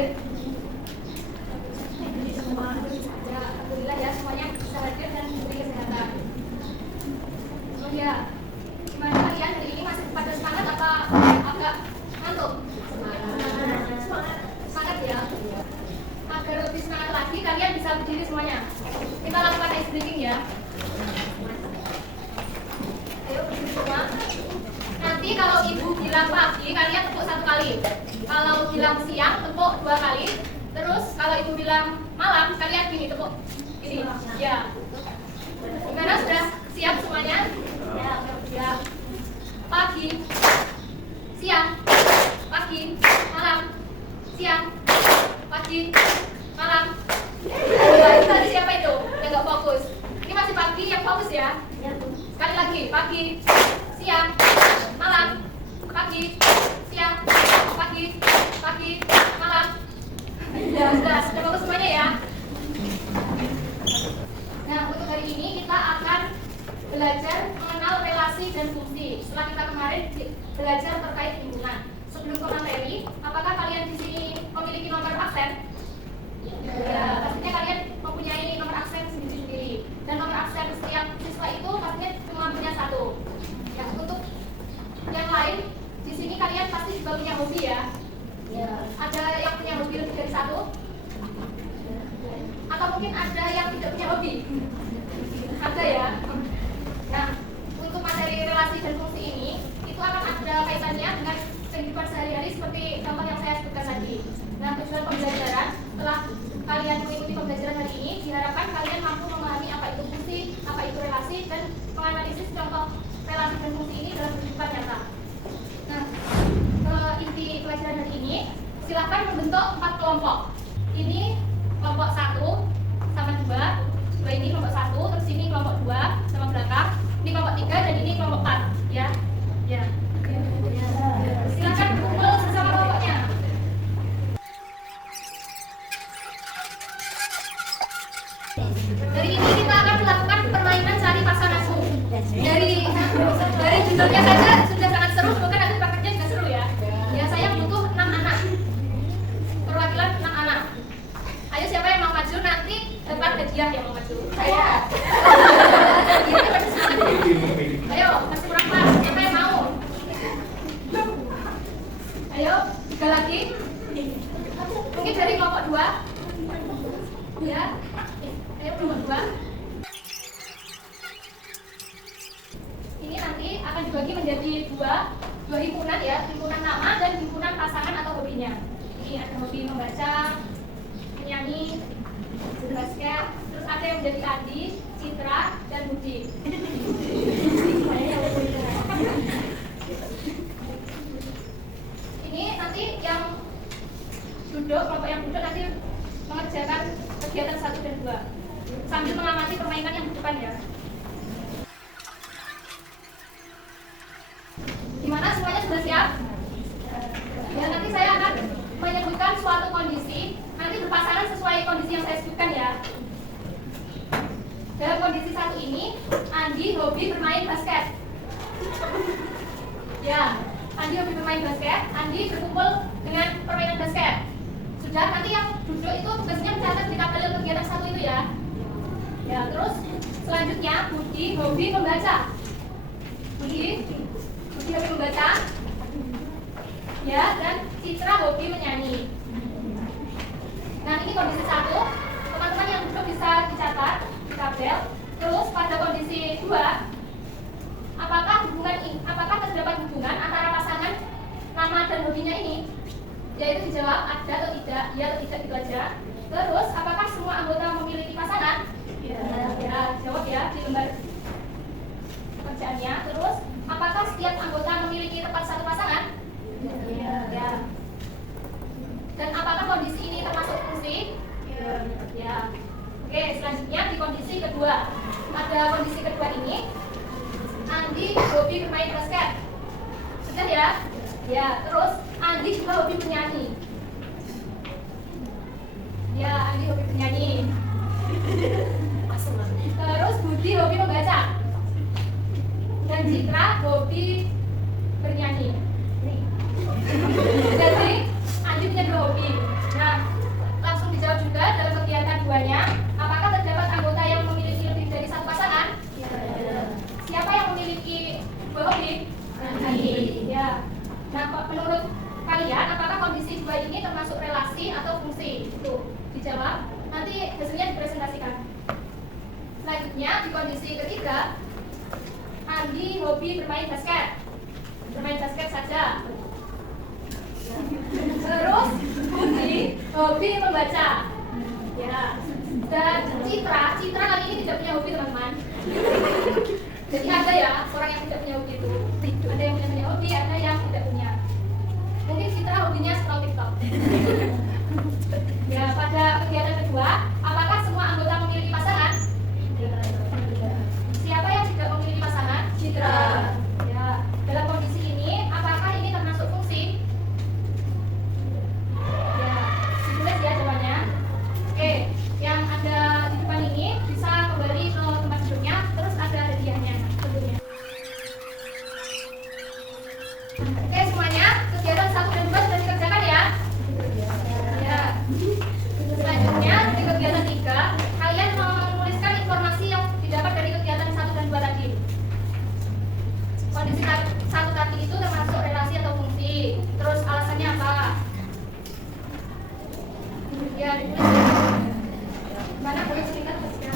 hadir? Ya, alhamdulillah ya semuanya bisa hadir dan diberi kesehatan. Oh ya, gimana kalian hari ini masih pada semangat apa agak ngantuk? Semangat ya. Agar lebih semangat lagi, kalian bisa berdiri semuanya. Kita lakukan ice breathing ya. Ayo berdiri semua. Nanti kalau ibu bilang pagi, kalian tepuk 1 kali. Kalau bilang siang, tepuk 2 kali. Terus kalau ibu bilang malam, kalian gini tepuk. Gini. Ya. Gimana, sudah siap semuanya? Ya. Pagi, siang, pagi, malam, siang, pagi, malam. Itu tadi siapa itu? Yang nggak fokus. Ini masih pagi, yang fokus ya. Sekali lagi, pagi, siang, malam, pagi, siang, pagi, malam. Ya, sudah fokus semuanya ya. Nah, untuk hari ini kita akan belajar mengenal relasi dan fungsi. Setelah kita kemarin belajar terkait hubungan. Sebelum ke materi, apakah kalian di sini memiliki nomor absen? Ya, pastinya kalian mempunyai nomor absen sendiri-sendiri. Dan nomor absen setiap siswa itu pastinya cuma punya 1. Ya, untuk yang lain di sini kalian pasti juga punya hobi ya. Ya. Ada yang punya hobi lebih dari 1? Atau mungkin ada yang tidak punya hobi? Ada ya. Nah, untuk materi relasi dan fungsi ini itu akan ada kaitannya dengan kehidupan sehari-hari seperti contoh yang saya sebutkan tadi. Nah, tujuan pembelajaran setelah kalian mengikuti pembelajaran hari ini diharapkan kalian mampu memahami apa itu fungsi, apa itu relasi, dan menganalisis contoh relasi dan fungsi ini dalam kehidupan nyata. Nah, inti pelajaran hari ini silakan membentuk 4 kelompok. Ini kelompok 1 sama 2 ini kelompok 1, terus ini kelompok 2 sama belakang, ini kelompok 3 dan ini kelompok 4 ya. Ya. Silakan kumpul bersama kelompoknya. Dari ini kita akan melakukan permainan cari pasanganku. Dari judulnya saja sudah sangat seru, semoga nanti prakteknya juga seru ya. Ya, saya butuh 6 anak. Perwakilan 6 anak. Ayo siapa yang mau maju nanti dapat hadiah yang mau maju. Saya. Ayo, masih kurang pas. Siapa yang mau? Ayo, 3 lagi. Mungkin dari kelompok 2. Ya. Ayo kelompok 2. Ini nanti akan dibagi menjadi dua himpunan ya, himpunan nama dan himpunan pasangan atau hobinya. Ini ada hobi membaca, menyanyi, basket, terus ada yang menjadi Adi, Citra, dan Budi. Ini nanti yang duduk, kelompok yang duduk nanti mengerjakan kegiatan 1 dan 2 sambil mengamati permainan yang di depan ya. Gimana, semuanya sudah siap? Ya, nanti saya akan menyebutkan suatu kondisi, nanti berpasangan sesuai kondisi yang saya sebutkan ya. Dalam kondisi 1 ini, Andi hobi bermain basket. Ya, Andi hobi bermain basket, Andi berkumpul dengan permainan basket. Sudah, nanti yang duduk itu tugasnya mencatat di tabel kegiatan 1 itu ya. Ya, terus selanjutnya Budi hobi membaca. Budi hobi membaca. Ya, dan Citra hobi menyanyi. Nah, ini kondisi 1. Teman-teman yang duduk bisa dicatat di tabel. Terus pada kondisi 2, apakah terdapat hubungan antara pasangan nama dan hobinya ini? Yaitu dijawab ada atau tidak, ya atau tidak gitu aja. Terus apakah semua anggota memiliki pasangan? Ya, jawab ya di lembar pekerjaannya. Terus apakah setiap anggota memiliki tepat 1 pasangan? Ya. Dan apakah kondisi ini termasuk fungsi? Ya. Oke, selanjutnya di kondisi kedua. Pada kondisi kedua ini, Andi hobi bermain basket. Sudah ya? Ya, terus Andi juga hobi menyanyi. Ya, Andi hobi menyanyi. Terus Budi hobi membaca. Dan Citra hobi bernyanyi. Jadi Andi punya 2 hobi. Nah, termasuk relasi atau fungsi? Tuh, dijawab. Nanti hasilnya dipresentasikan. Selanjutnya di kondisi ketiga, Andi hobi bermain basket. Bermain basket saja. Terus Budi hobi membaca. Ya. Dan Citra kali ini tidak punya hobi, teman-teman. Jadi ada ya orang yang tidak punya hobi itu. Ada yang punya hobi, ada yang tidak punya. Mungkin Citra hobinya scroll TikTok. Ya, pada kegiatan kedua, apakah semua anggota memiliki pasangan? Siapa yang tidak memiliki pasangan? Citra. Ya, dalam kondisi ini, apakah ini termasuk fungsi? Ya, ditulis ya jawabannya. Oke, yang ada di depan ini bisa kembali ke tempat duduknya, terus ada hadiahnya tentunya. Oke semuanya, kegiatan 1 dan 2 sudah dikerjakan ya? Ya. Selanjutnya di kegiatan 3, kalian menuliskan informasi yang didapat dari kegiatan 1 dan 2 tadi. Kondisi 1 tadi itu termasuk relasi atau fungsi. Terus alasannya apa? Ya, ditulis ya. Mana boleh singkat saja.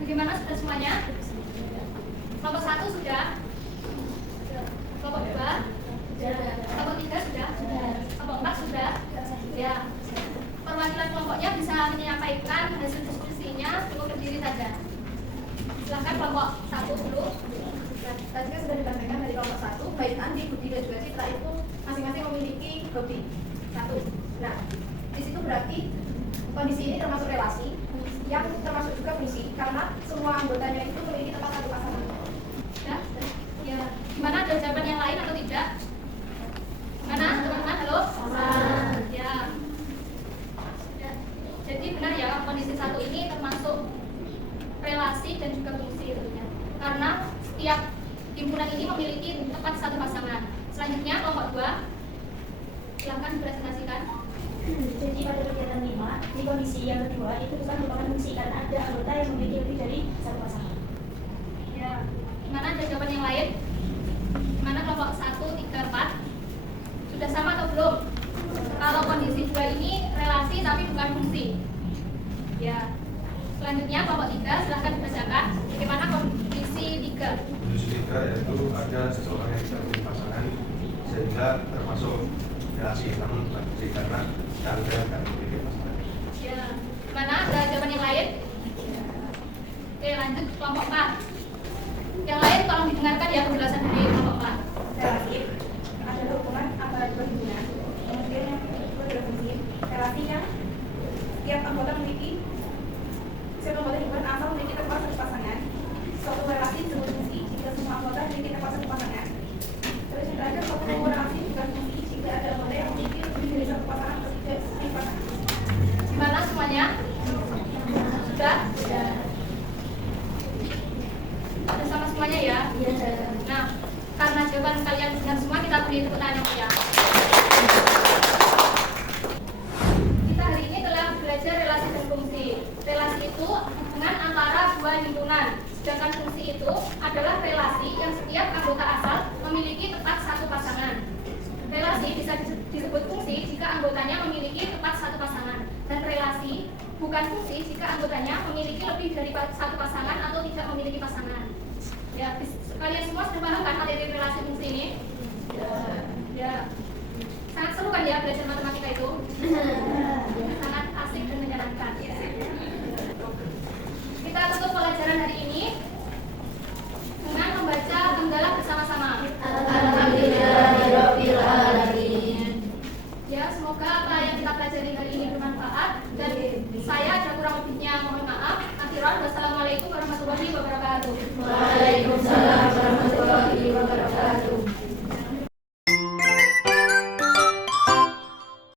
Bagaimana, sudah semuanya? Kelompok 1 sudah? Kelompok 2? Kelompok 3 sudah? Kelompok 4 sudah? Ya. Perwakilan kelompoknya bisa menyampaikan hasil diskusinya, cukup berdiri saja. Silakan kelompok 1 dulu. Tadi kan sudah disampaikan dari kelompok 1, baik Andi, Budi dan juga Citra itu masing-masing memiliki hobi 1. Nah, di situ berarti kondisi ini termasuk relasi yang termasuk juga fungsi karena semua anggotanya itu memiliki tempat satu pasangan. Ya. Gimana, ada jawaban yang lain atau tidak? Mana teman-teman? Halo? Ya. Jadi benar ya, kondisi 1 ini termasuk relasi dan juga fungsi tentunya. Karena setiap himpunan ini memiliki tempat satu pasangan. Selanjutnya kelompok 2. Silakan dipresentasikan. Jadi pada kegiatan 5, di kondisi yang kedua itu bukan merupakan fungsi karena ada anggota yang memiliki lebih dari satu pasangan. Ya. Mana ada jawaban yang lain? Mana kelompok 1, 3, 4? Sudah sama atau belum? Kalau kondisi 2 ini relasi tapi bukan fungsi. Ya. Selanjutnya kelompok 3, silahkan dibacakan. Bagaimana kondisi 3? Kondisi 3 yaitu ada seseorang yang tidak memiliki pasangan sehingga termasuk relasi, namun bukan fungsi karena anda tidak memiliki pasangan. Ya. Mana ada jawaban yang lain? Oke, lanjut kelompok 4. Yang lain tolong didengarkan ya penjelasan dari kelompok 4. Relasi adalah hubungan antara dua hubungan. Kemudian yang kedua adalah fungsi. Relasi yang setiap anggota memiliki hubungan asal memiliki tempat satu pasangan. Suatu relasi disebut fungsi jika semua anggota memiliki tempat satu pasangan. Terus yang terakhir, suatu relasi bukan fungsi jika ada anggota yang memiliki lebih dari satu pasangan atau tidak memiliki pasangan. Gimana semuanya? Sudah? Sudah sama semuanya ya? Nah, karena jawaban kalian benar semua, kita beri tepuk tangan yang meriah. Kita hari ini telah belajar relasi dan fungsi. Relasi itu hubungan antara dua himpunan, sedangkan fungsi itu adalah relasi yang setiap anggota asal memiliki tepat satu pasangan. Relasi bisa disebut fungsi jika anggotanya memiliki tepat satu pasangan, dan relasi bukan fungsi jika anggotanya memiliki lebih dari satu pasangan atau tidak memiliki pasangan. Ya, kalian semua sudah paham kan materi relasi fungsi ini? Ya. Sangat seru kan ya belajar matematika itu? Sangat asik dan menyenangkan. Kita tutup pelajaran hari ini dengan membaca hamdalah bersama-sama. Alhamdulillahirabbil alamin. Ya, semoga apa yang kita pelajari hari ini bermanfaat, dan saya ada kurang lebihnya mohon maaf. Akhiran, wassalamualaikum warahmatullahi wabarakatuh. Waalaikumsalam warahmatullahi wabarakatuh.